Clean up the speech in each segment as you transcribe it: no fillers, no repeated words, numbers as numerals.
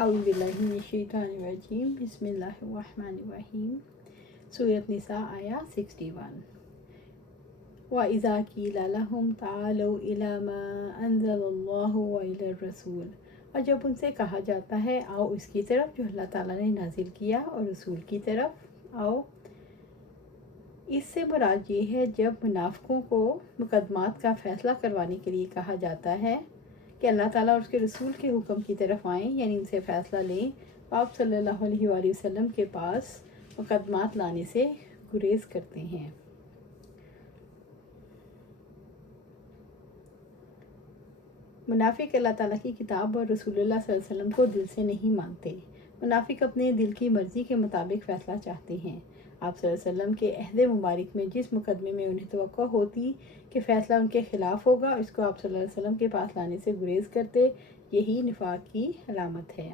اعوذ باللہ من الشیطان الرجیم بسم اللہ الرحمن الرحیم۔ سورۃ نساء آیا 61۔ وَإِذَا قِيلَ لَهُمْ تَعَالَوْا إِلَىٰ مَا أَنزَلَ اللَّهُ وَإِلَى الرَّسُولِ، اور جب ان سے کہا جاتا ہے آؤ اس کی طرف جو اللہ تعالیٰ نے نازل کیا اور رسول کی طرف آؤ، اس سے مراد یہ ہے جب منافقوں کو مقدمات کا فیصلہ کروانے کے لیے کہا جاتا ہے کہ اللہ تعالیٰ اور اس کے رسول کے حکم کی طرف آئیں، یعنی ان سے فیصلہ لیں، آپ صلی اللہ علیہ وآلہ وسلم کے پاس مقدمات لانے سے گریز کرتے ہیں۔ منافق اللہ تعالیٰ کی کتاب اور رسول اللہ صلی اللہ علیہ وسلم کو دل سے نہیں مانتے۔ منافق اپنے دل کی مرضی کے مطابق فیصلہ چاہتے ہیں۔ آپ صلی اللہ علیہ وسلم کے عہد مبارک میں جس مقدمے میں انہیں توقع ہوتی کہ فیصلہ ان کے خلاف ہوگا، اس کو آپ صلی اللہ علیہ وسلم کے پاس لانے سے گریز کرتے، یہی نفاق کی علامت ہے۔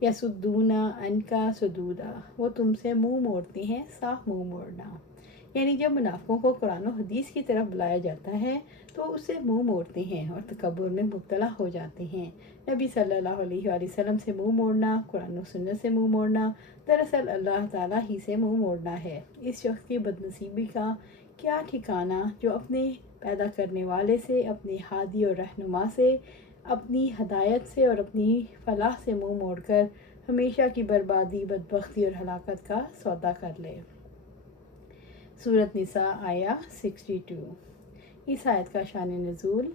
یصدون عنک صدودا، وہ تم سے منہ موڑتے ہیں، صاف منہ موڑنا، یعنی جب منافقوں کو قرآن و حدیث کی طرف بلایا جاتا ہے تو اس سے منہ موڑتے ہیں اور تکبر میں مبتلا ہو جاتے ہیں۔ نبی صلی اللہ علیہ وآلہ وسلم سے منہ موڑنا، قرآن و سنت سے منہ موڑنا، دراصل اللہ تعالیٰ ہی سے منہ موڑنا ہے۔ اس شخص کی بد نصیبی کا کیا ٹھکانہ جو اپنے پیدا کرنے والے سے، اپنے ہادی اور رہنما سے، اپنی ہدایت سے اور اپنی فلاح سے منہ موڑ کر ہمیشہ کی بربادی، بدبختی اور ہلاکت کا سودا کر لے۔ سورۃ نساء آیا 62۔ اس آیت کا شان نزول،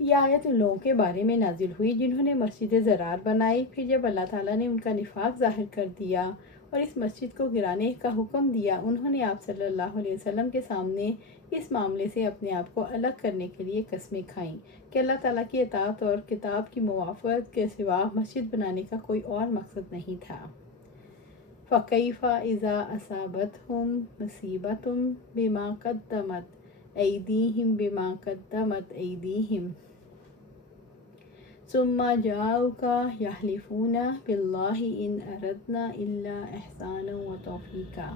یہ آیت ان لوگوں کے بارے میں نازل ہوئی جنہوں نے مسجد زرار بنائی، پھر جب اللہ تعالیٰ نے ان کا نفاق ظاہر کر دیا اور اس مسجد کو گرانے کا حکم دیا، انہوں نے آپ صلی اللہ علیہ وسلم کے سامنے اس معاملے سے اپنے آپ کو الگ کرنے کے لیے قسمیں کھائیں کہ اللہ تعالیٰ کی اطاعت اور کتاب کی موافقت کے سوا مسجد بنانے کا کوئی اور مقصد نہیں تھا۔ فَكَيْفَ إِذَا أَصَابَتْهُم مُّصِيبَةٌ بِمَا قَدَّمَتْ أَيْدِيهِمْ بِمَا قَدَّمَتْ أَيْدِيهِمْ ثُمَّ جَاءُوكَ يَحْلِفُونَ بِاللَّهِ إِنْ أَرَدْنَا إِلَّا إِحْسَانًا وَتَوْفِيقًا،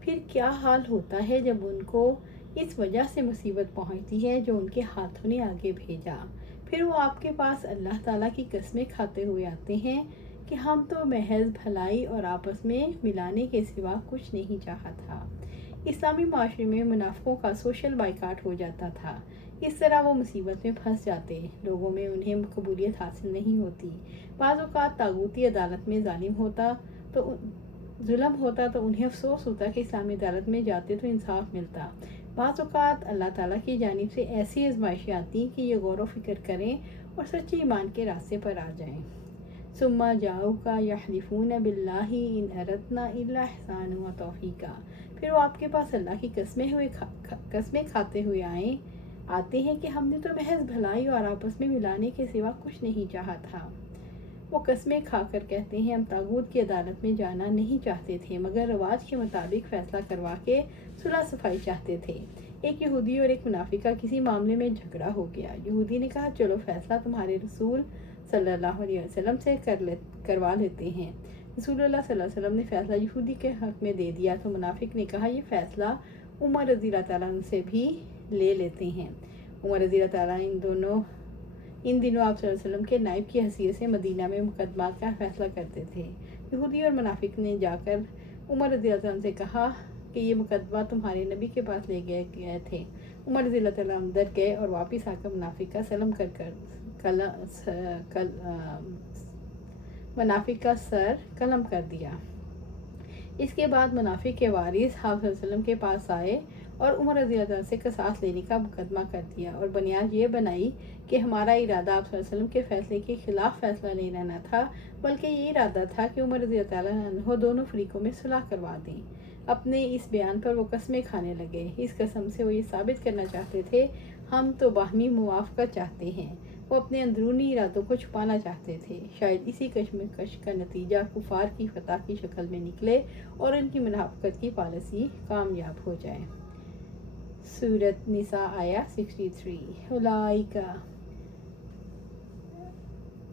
پھر کیا حال ہوتا ہے جب ان کو اس وجہ سے مصیبت پہنچتی ہے جو ان کے ہاتھوں نے آگے بھیجا، پھر وہ آپ کے پاس اللہ تعالیٰ کی قسمیں کھاتے ہوئے آتے ہیں کہ ہم تو محض بھلائی اور آپس میں ملانے کے سوا کچھ نہیں چاہا تھا۔ اسلامی معاشرے میں منافقوں کا سوشل بائیکاٹ ہو جاتا تھا، اس طرح وہ مصیبت میں پھنس جاتے، لوگوں میں انہیں قبولیت حاصل نہیں ہوتی۔ بعض اوقات طاغوتی عدالت میں ظلم ہوتا تو انہیں افسوس ہوتا کہ اسلامی عدالت میں جاتے تو انصاف ملتا۔ بعض اوقات اللہ تعالیٰ کی جانب سے ایسی آزمائشیں آتی کہ یہ غور و فکر کریں اور سچے ایمان کے راستے پر آ جائیں۔ ثم جاؤک یحلفون باللہ ان اردنا الا احسانا وتوفیقا، پھر وہ آپ کے پاس اللہ کی قسمیں کھاتے ہوئے آتے ہیں کہ ہم نے تو محض بھلائی اور آپس میں ملانے کے سوا کچھ نہیں چاہا تھا۔ وہ قسمیں کھا کر کہتے ہیں ہم طاغوت کی عدالت میں جانا نہیں چاہتے تھے، مگر رواج کے مطابق فیصلہ کروا کے صلح صفائی چاہتے تھے۔ ایک یہودی اور ایک منافقہ کسی معاملے میں جھگڑا ہو گیا۔ یہودی نے کہا چلو فیصلہ تمہارے رسول صلی اللہ علیہ وسلم سے کروا لیتے ہیں۔ رسول اللہ صلی اللہ علیہ وسلم نے فیصلہ یہودی کے حق میں دے دیا تو منافق نے کہا یہ فیصلہ عمر رضی اللہ تعالیٰ عنہ سے بھی لے لیتے ہیں۔ عمر رضی اللہ تعالیٰ ان دنوں آپ صلی اللہ علیہ وسلم کے نائب کی حیثیت سے مدینہ میں مقدمات کا فیصلہ کرتے تھے۔ یہودی اور منافق نے جا کر عمر رضی اللہ تعالیٰ عنہ سے کہا کہ یہ مقدمہ تمہارے نبی کے پاس لے گئے تھے۔ عمر رضی اللہ تعالیٰ اندر گئے اور واپس آ کر منافق کا سر قلم کر دیا۔ اس کے بعد منافق کے وارث آپ صلی اللہ علیہ وسلم کے پاس آئے اور عمر رضی اللہ عنہ سے قصاص لینے کا مقدمہ کر دیا اور بنیاد یہ بنائی کہ ہمارا ارادہ آپ صلی اللہ علیہ وسلم کے فیصلے کے خلاف فیصلہ لینا نہ تھا، بلکہ یہ ارادہ تھا کہ عمر رضی اللہ عنہ دونوں فریقوں میں صلح کروا دیں۔ اپنے اس بیان پر وہ قسمیں کھانے لگے۔ اس قسم سے وہ یہ ثابت کرنا چاہتے تھے ہم تو باہمی موافقت چاہتے ہیں، وہ اپنے اندرونی ارادوں کو چھپانا چاہتے تھے۔ شاید اسی کشمکش کا نتیجہ کفار کی فتح کی شکل میں نکلے اور ان کی منافقت کی پالیسی کامیاب ہو جائے۔ سورۃ نساء آیا 63۔ اولئک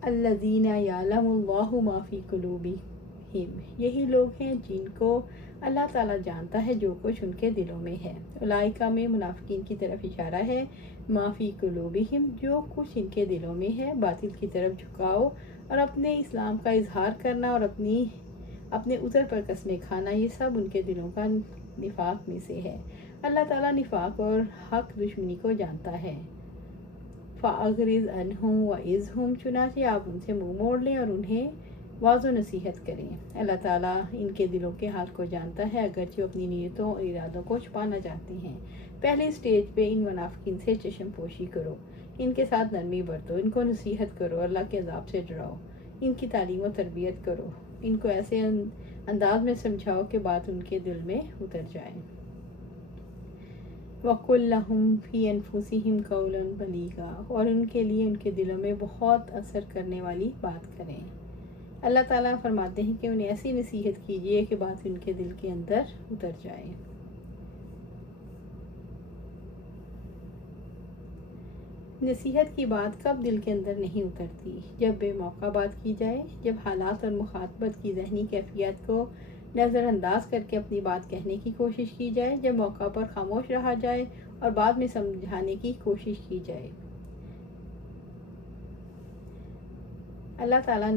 الذین یعلم اللہ ما فی قلوبہم، یہی لوگ ہیں جن کو اللہ تعالیٰ جانتا ہے جو کچھ ان کے دلوں میں ہے۔ اولئک میں منافقین کی طرف اشارہ ہے۔ معافی قلوبہم، جو کچھ ان کے دلوں میں ہے، باطل کی طرف جھکاؤ اور اپنے اسلام کا اظہار کرنا اور اپنے عذر پر قسمیں کھانا، یہ سب ان کے دلوں کا نفاق میں سے ہے۔ اللہ تعالیٰ نفاق اور حق دشمنی کو جانتا ہے۔ فَأَعْرِضْ عَنْهُمْ وَعِظْهُمْ، چنانچہ آپ ان سے منہ موڑ لیں اور انہیں واضح و نصیحت کریں۔ اللہ تعالیٰ ان کے دلوں کے حال کو جانتا ہے، اگرچہ وہ اپنی نیتوں اور ارادوں کو چھپانا چاہتے ہیں۔ پہلے سٹیج پہ ان منافقین سے چشم پوشی کرو، ان کے ساتھ نرمی برتو، ان کو نصیحت کرو، اللہ کے عذاب سے ڈراؤ، ان کی تعلیم و تربیت کرو، ان کو ایسے انداز میں سمجھاؤ کہ بات ان کے دل میں اتر جائے۔ وَقُلْ لَهُمْ فِي أَنفُسِهِمْ قَوْلًا بَلِيغًا، اور ان کے لیے ان کے دلوں میں بہت اثر کرنے والی بات کریں۔ اللہ تعالیٰ فرماتے ہیں کہ انہیں ایسی نصیحت کیجیے کہ بات ان کے دل کے اندر اتر جائے۔ نصیحت کی بات کب دل کے اندر نہیں اترتی؟ جب بے موقع بات کی جائے، جب حالات اور مخاطبت کی ذہنی کیفیت کو نظر انداز کر کے اپنی بات کہنے کی کوشش کی جائے، جب موقع پر خاموش رہا جائے اور بعد میں سمجھانے کی کوشش کی جائے۔ اللہ تعالیٰ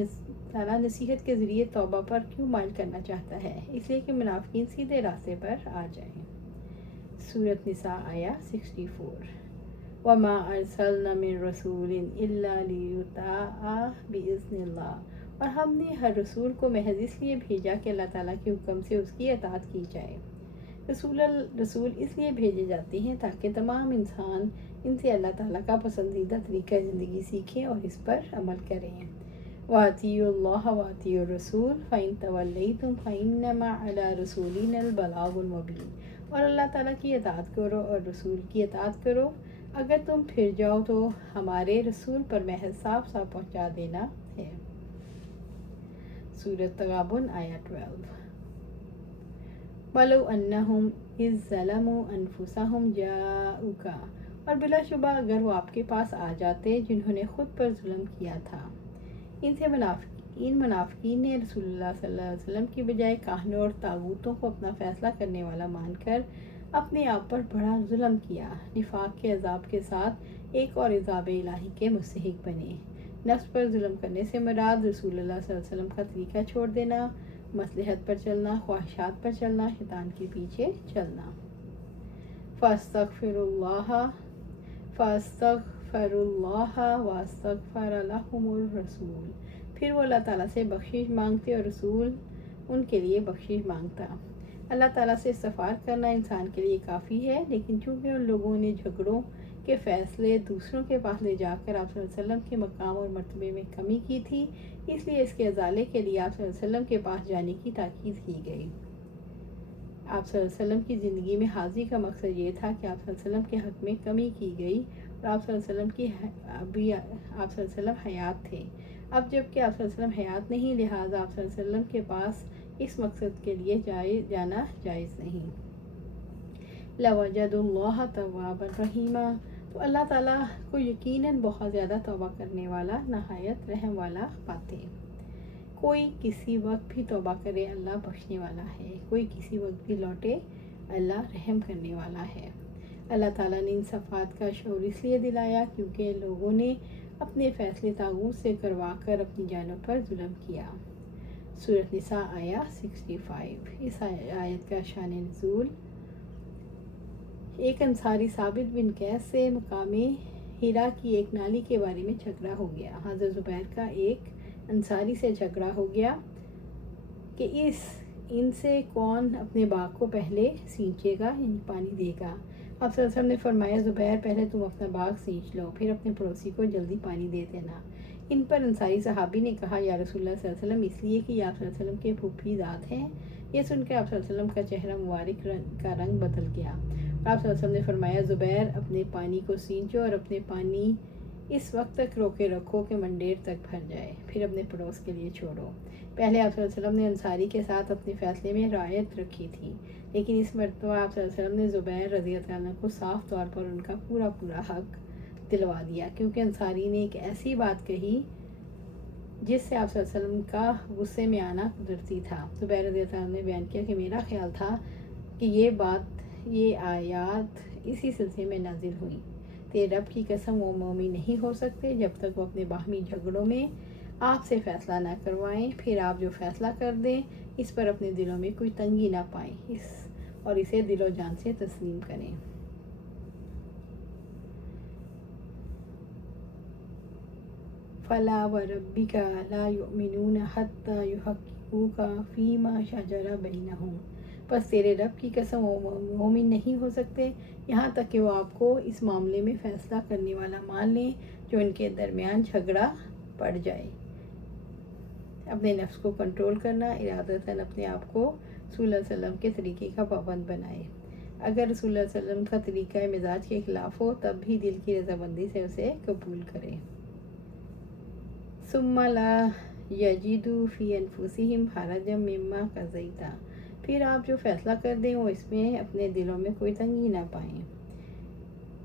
نصیحت کے ذریعے توبہ پر کیوں مائل کرنا چاہتا ہے؟ اس لیے کہ منافقین سیدھے راستے پر آ جائیں۔ سورۃ نساء آیا 64۔ وَمَا أَرْسَلْنَا مِن رَّسُولٍ إِلَّا لِيُطَاعَ بِإِذْنِ اللَّهِ، اور ہم نے ہر رسول کو محض اس لیے بھیجا کہ اللہ تعالیٰ کے حکم سے اس کی اطاعت کی جائے۔ رسول اس لیے بھیجے جاتے ہیں تاکہ تمام انسان ان سے اللہ تعالیٰ کا پسندیدہ طریقہ زندگی سیکھیں اور اس پر عمل کریں۔ وَأَطِیعُوا اللَّهَ وَأَطِیعُوا الرَّسُولَ فَإِن تَوَلَّیْتُمْ فَإِنَّمَا عَلَىٰ رَسُولِنَا الْبَلَاغُ الْمُبِینُ، اور اللہ تعالیٰ کی اطاعت کرو اور رسول کی اطاعت کرو، اگر تم پھر جاؤ تو ہمارے رسول پر محض صاف صاف پہنچا دینا ہے۔ سورۃ تغابن آیا 12۔ وَلَوْ أَنَّهُمْ إِذ ظَّلَمُوا أَنفُسَهُمْ جَاءُوكَ، اور بلا شبہ اگر وہ آپ کے پاس آ جاتے جنہوں نے خود پر ظلم کیا تھا۔ ان منافقین نے رسول اللہ صلی اللہ علیہ وسلم کی بجائے کاہنوں اور طاغوتوں کو اپنا فیصلہ کرنے والا مان کر اپنے آپ پر بڑا ظلم کیا، نفاق کے عذاب کے ساتھ ایک اور عذاب الہی کے مستحق بنے۔ نفس پر ظلم کرنے سے مراد رسول اللہ صلی اللہ علیہ وسلم کا طریقہ چھوڑ دینا، مصلحت پر چلنا، خواہشات پر چلنا، شیطان کے پیچھے چلنا۔ فَاسْتَغْفِرُوا اللَّهَ وَاسْتَغْفَرَ لَهُمُ الرَّسُولُ، پھر وہ اللہ تعالیٰ سے بخشش مانگتے اور رسول ان کے لیے بخشش مانگتا۔ اللہ تعالیٰ سے استغفار کرنا انسان کے لیے کافی ہے، لیکن چونکہ ان لوگوں نے جھگڑوں کے فیصلے دوسروں کے پاس لے جا کر آپ صلی اللہ علیہ وسلم کے مقام اور مرتبے میں کمی کی تھی، اس لیے اس کے ازالے کے لیے آپ صلی اللہ علیہ وسلم کے پاس جانے کی تاکید کی گئی۔ آپ صلی اللہ علیہ وسلم کی زندگی میں حاضری کا مقصد یہ تھا کہ آپ صلی اللہ علیہ وسلم کے حق میں کمی کی گئی اور آپ صلی اللہ علیہ وسلم حیات تھے۔ اب جب کہ آپ صلی اللہ علیہ وسلم حیات نہیں، لہٰذا آپ صلی اللہ علیہ وسلم کے پاس اس مقصد کے لیے جانا جائز نہیں۔ لَوَجَدُوا اللَّهَ تَوَّابًا رَحِیمًا، تو اللہ تعالیٰ کو یقیناً بہت زیادہ توبہ کرنے والا، نہایت رحم والا پاتے۔ کوئی کسی وقت بھی توبہ کرے اللہ بخشنے والا ہے، کوئی کسی وقت بھی لوٹے اللہ رحم کرنے والا ہے۔ اللہ تعالیٰ نے ان صفات کا شعور اس لیے دلایا کیونکہ لوگوں نے اپنے فیصلے طاغوت سے کروا کر اپنی جانوں پر ظلم کیا۔ سورۃ نساء آیا 65۔ اس آیت کا شان نزول، ایک انصاری ثابت بن قیس سے مقام ہیرا کی ایک نالی کے بارے میں جھگڑا ہو گیا۔ حضرت زبیر کا ایک انصاری سے جھگڑا ہو گیا کہ ان سے کون اپنے باغ کو پہلے سینچے گا، یعنی پانی دے گا۔ آپ صلی اللہ علیہ وسلم نے فرمایا، زبیر پہلے تم اپنا باغ سینچ لو، پھر اپنے پڑوسی کو جلدی پانی دے دینا۔ ان پر انصاری صحابی نے کہا، یا رسول اللہ صلی اللہ علیہ وسلم، اس لیے کہ آپ صلی اللہ علیہ وسلم کے پھوپھی ذات ہیں۔ یہ سن کے آپ صلی اللہ علیہ وسلم کا چہرہ مبارک کا رنگ بدل گیا۔ آپ صلی اللہ علیہ وسلم نے فرمایا، زبیر اپنے پانی کو سینچو اور اپنے پانی اس وقت تک روکے رکھو کہ منڈیر تک بھر جائے، پھر اپنے پڑوس کے لیے چھوڑو۔ پہلے آپ صلی اللہ علیہ وسلم نے انصاری کے ساتھ اپنے فیصلے میں رعایت رکھی تھی، لیکن اس مرتبہ آپ صلی اللہ علیہ وسلم نے زبیر رضی اللہ عنہ کو صاف طور پر ان کا پورا حق دلوا دیا، کیونکہ انصاری نے ایک ایسی بات کہی جس سے آپ صلی اللہ علیہ وسلم کا غصے میں آنا قدرتی تھا۔ زبیر رضی اللہ عنہ نے بیان کیا کہ میرا خیال تھا کہ یہ آیات اسی سلسلے میں نازل ہوئی۔ تیرے رب کی قسم وہ مومن نہیں ہو سکتے جب تک وہ اپنے باہمی جھگڑوں میں آپ سے فیصلہ نہ کروائیں، پھر آپ جو فیصلہ کر دیں اس پر اپنے دلوں میں کوئی تنگی نہ پائیں اور اسے دل و جان سے تسلیم کریں۔ فَلَا وَرَبِّكَ لَا يُؤْمِنُونَ حَتَّى يُحَكِّمُوكَ فِيمَا شَجَرَ بَيْنَهُم، پس تیرے رب کی قسم وہ مومن نہیں ہو سکتے یہاں تک کہ وہ آپ کو اس معاملے میں فیصلہ کرنے والا مان لیں جو ان کے درمیان جھگڑا پڑ جائے۔ اپنے نفس کو کنٹرول کرنا، ارادتاً اپنے آپ کو رسول اللہ صلی اللہ علیہ وسلم کے طریقے کا پابند بنائے۔ اگر رسول اللہ صلی اللہ علیہ وسلم کا طریقہ مزاج کے خلاف ہو تب بھی دل کی رضامندی سے اسے قبول کرے۔ ثم لا یجدوا فی انفسہم حرجا مما قضیت، پھر آپ جو فیصلہ کر دیں وہ اس میں اپنے دلوں میں کوئی تنگی نہ پائیں۔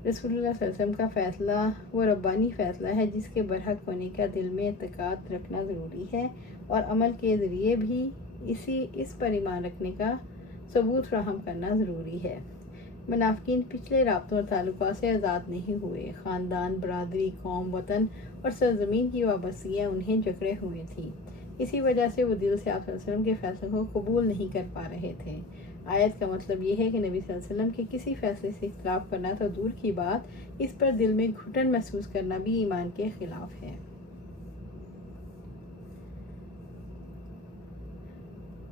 رسول اللہ صلی اللہ علیہ وسلم کا فیصلہ وہ ربانی فیصلہ ہے جس کے برحق ہونے کا دل میں اعتقاد رکھنا ضروری ہے اور عمل کے ذریعے بھی اس پر ایمان رکھنے کا ثبوت فراہم کرنا ضروری ہے۔ منافقین پچھلے رابطوں اور تعلقات سے آزاد نہیں ہوئے، خاندان، برادری، قوم، وطن اور سرزمین کی وابستگیاں انہیں جکڑے ہوئے تھیں، اسی وجہ سے وہ دل سے آپ صلی اللہ علیہ وسلم کے فیصلے کو قبول نہیں کر پا رہے تھے۔ آیت کا مطلب یہ ہے کہ نبی صلی اللہ علیہ وسلم کے کسی فیصلے سے اختلاف کرنا تو دور کی بات، اس پر دل میں گھٹن محسوس کرنا بھی ایمان کے خلاف ہے۔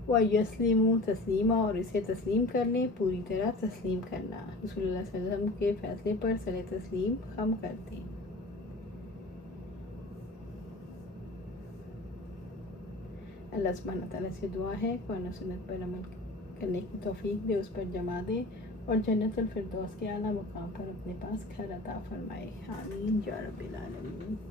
وَيَسْلِمُوا تَسْلِيمًا، اور اسے تسلیم کر لیں، پوری طرح تسلیم کرنا، رسول اللہ صلی اللہ علیہ وسلم کے فیصلے پر سر تسلیم خم کر دیں۔ اللہ سبحانہ تعالیٰ سے دعا ہے قرآن و سنت پر عمل کرنے کی توفیق دے، اس پر جمع دے اور جنت الفردوس کے اعلیٰ مقام پر اپنے پاس گھر عطا فرمائے، آمین یا رب العالمین۔